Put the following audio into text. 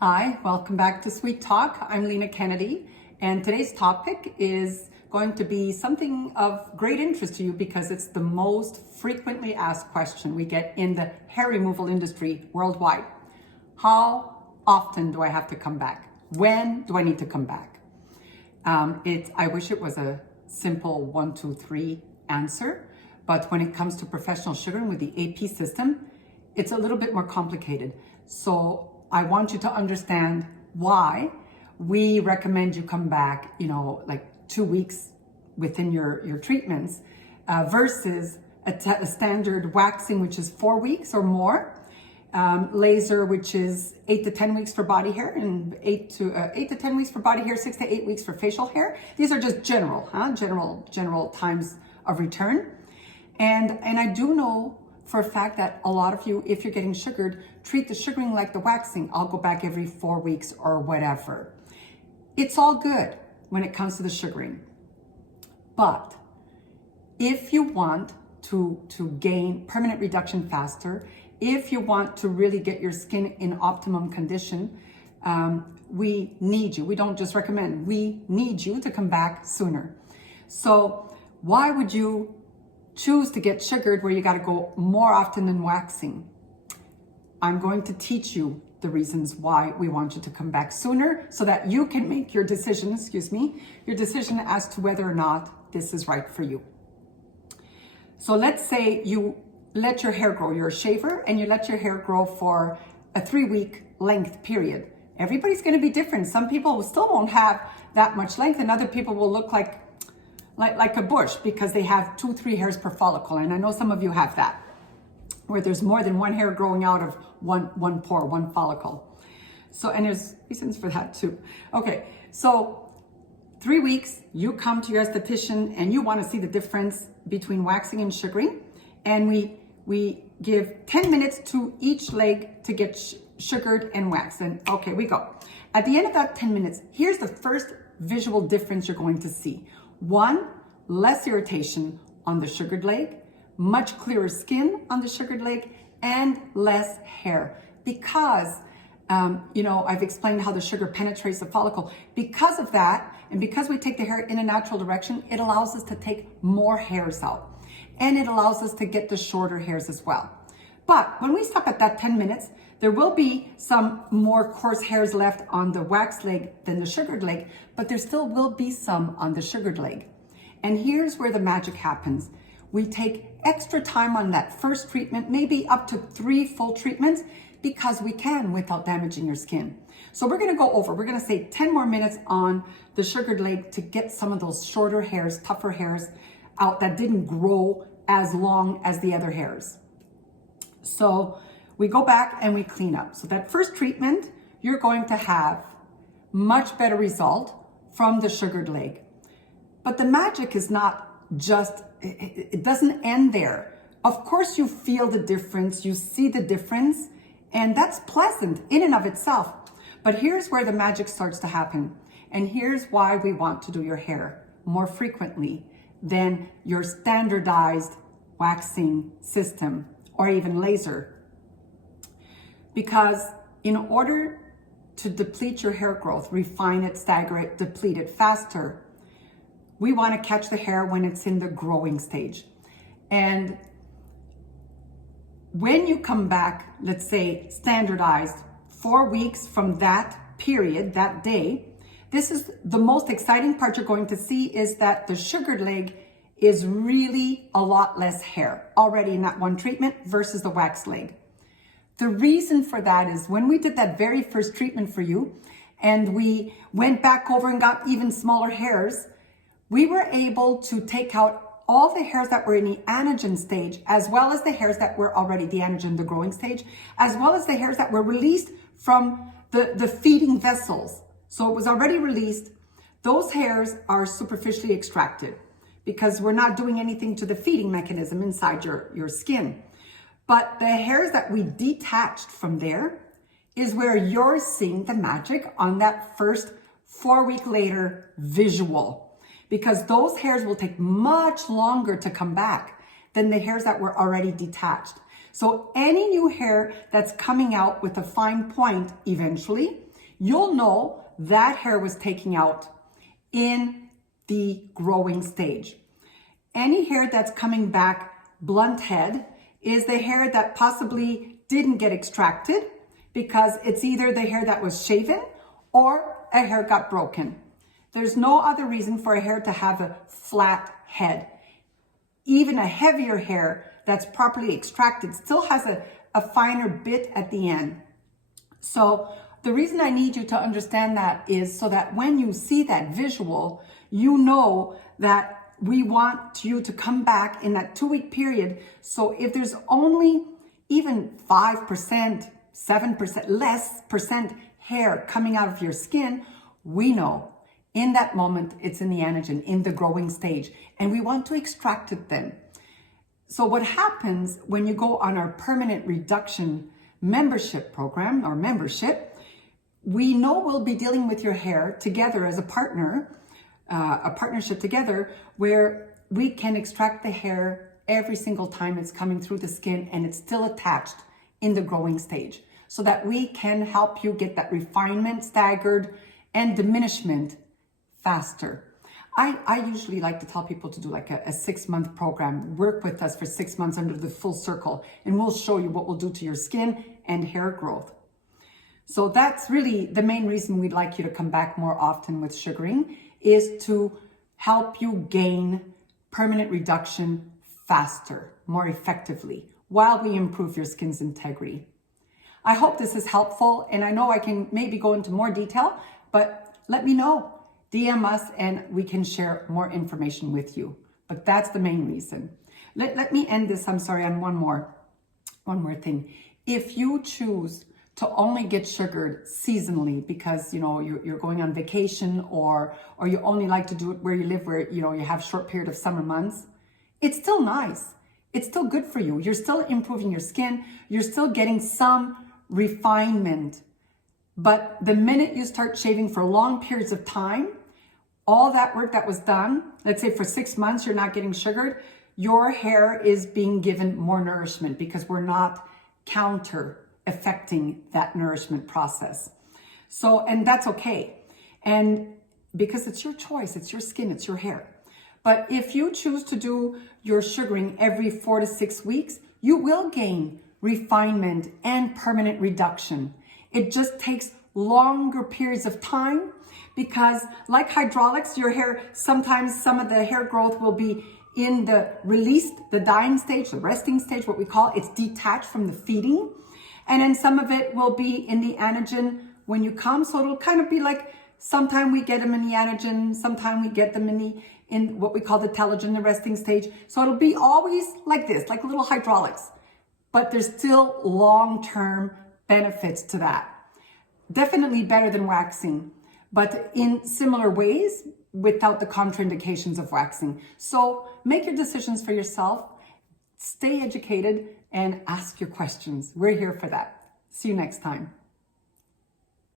Hi, welcome back to Sweet Talk. I'm Lena Kennedy, and today's topic is going to be something of great interest to you because it's the most frequently asked question we get in the hair removal industry worldwide. How often do I have to come back? When do I need to come back? I wish it was a simple 1, 2, 3 answer, but when it comes to professional sugaring with the AP system, it's a little bit more complicated. So I want you to understand why we recommend you come back, like 2 weeks within your treatments versus a standard waxing, which is 4 weeks or more, laser, which is 8 to 10 weeks for body hair, and 8 to 10 weeks for body hair, 6 to 8 weeks for facial hair. These are just general times of return. And I do know for a fact that a lot of you, if you're getting sugared, treat the sugaring like the waxing. I'll go back every 4 weeks or whatever. It's all good when it comes to the sugaring. But if you want to gain permanent reduction faster, if you want to really get your skin in optimum condition, we need you. We don't just recommend, we need you to come back sooner. So why would you choose to get sugared where you got to go more often than waxing? I'm going to teach you the reasons why we want you to come back sooner so that you can make your decision, your decision as to whether or not this is right for you. So let's say you let your hair grow, you're a shaver, and you let your hair grow for a 3-week length period. Everybody's going to be different. Some people still won't have that much length, and other people will look like a bush because they have 2-3 hairs per follicle. And I know some of you have that, where there's more than one hair growing out of one pore, one follicle. So, and there's reasons for that too. Okay, so 3 weeks, you come to your esthetician and you want to see the difference between waxing and sugaring. And we give 10 minutes to each leg to get sugared and waxed. And okay, we go. At the end of that 10 minutes, here's the first visual difference you're going to see. 1, less irritation on the sugared leg, much clearer skin on the sugared leg, and less hair. Because, I've explained how the sugar penetrates the follicle. Because of that, and because we take the hair in a natural direction, it allows us to take more hairs out. And it allows us to get the shorter hairs as well. But when we stop at that 10 minutes, there will be some more coarse hairs left on the waxed leg than the sugared leg, but there still will be some on the sugared leg. And here's where the magic happens. We take extra time on that first treatment, maybe up to 3 full treatments, because we can without damaging your skin. So we're gonna we're gonna say 10 more minutes on the sugared leg to get some of those shorter hairs, tougher hairs out that didn't grow as long as the other hairs. So we go back and we clean up. So that first treatment, you're going to have much better result from the sugared leg. But the magic is not just, it doesn't end there. Of course you feel the difference, you see the difference, and that's pleasant in and of itself. But here's where the magic starts to happen. And here's why we want to do your hair more frequently than your standardized waxing system or even laser. Because in order to deplete your hair growth, refine it, stagger it, deplete it faster, we want to catch the hair when it's in the growing stage. And when you come back, let's say standardized 4 weeks from that period, that day, this is the most exciting part you're going to see, is that the sugared leg is really a lot less hair already in that one treatment versus the wax leg. The reason for that is when we did that very first treatment for you and we went back over and got even smaller hairs, we were able to take out all the hairs that were in the anagen stage, as well as the hairs that were already the anagen, the growing stage, as well as the hairs that were released from the feeding vessels. So it was already released. Those hairs are superficially extracted because we're not doing anything to the feeding mechanism inside your skin. But the hairs that we detached from there is where you're seeing the magic on that first 4-week later visual, because those hairs will take much longer to come back than the hairs that were already detached. So any new hair that's coming out with a fine point eventually you'll know that hair was taken out in the growing stage. Any hair that's coming back blunt head is the hair that possibly didn't get extracted because it's either the hair that was shaven or a hair got broken. There's no other reason for a hair to have a flat head. Even a heavier hair that's properly extracted still has a finer bit at the end. So the reason I need you to understand that is so that when you see that visual, you know that we want you to come back in that 2-week period. So if there's only even 5%, 7%, less percent hair coming out of your skin, we know in that moment it's in the anagen, in the growing stage, and we want to extract it then. So what happens when you go on our permanent reduction membership program or membership, we know we'll be dealing with your hair together as a partnership together where we can extract the hair every single time it's coming through the skin and it's still attached in the growing stage so that we can help you get that refinement staggered and diminishment faster. I usually like to tell people to do like a 6-month program. Work with us for 6 months under the full circle and we'll show you what we'll do to your skin and hair growth. So that's really the main reason we'd like you to come back more often with sugaring, is to help you gain permanent reduction faster, more effectively, while we improve your skin's integrity. I hope this is helpful, and I know I can maybe go into more detail, but let me know. DM us and we can share more information with you. But that's the main reason. Let me end this, I'm sorry, on one more thing. If you choose to only get sugared seasonally because you're going on vacation or you only like to do it where you live, where you have short period of summer months, it's still nice. It's still good for you. You're still improving your skin. You're still getting some refinement. But the minute you start shaving for long periods of time, all that work that was done, let's say for 6 months you're not getting sugared, your hair is being given more nourishment because we're not counter affecting that nourishment process. So, and that's okay. And because it's your choice, it's your skin, it's your hair. But if you choose to do your sugaring every 4 to 6 weeks, you will gain refinement and permanent reduction. It just takes longer periods of time because like hydraulics, your hair, sometimes some of the hair growth will be in the released, the dying stage, the resting stage, what we call it's detached from the feeding. And then some of it will be in the anagen when you come. So it'll kind of be like, sometime we get them in the anagen, sometime we get them in what we call the telogen, the resting stage. So it'll be always like this, like little hydraulics. But there's still long-term benefits to that. Definitely better than waxing, but in similar ways without the contraindications of waxing. So make your decisions for yourself, stay educated, and ask your questions. We're here for that. See you next time.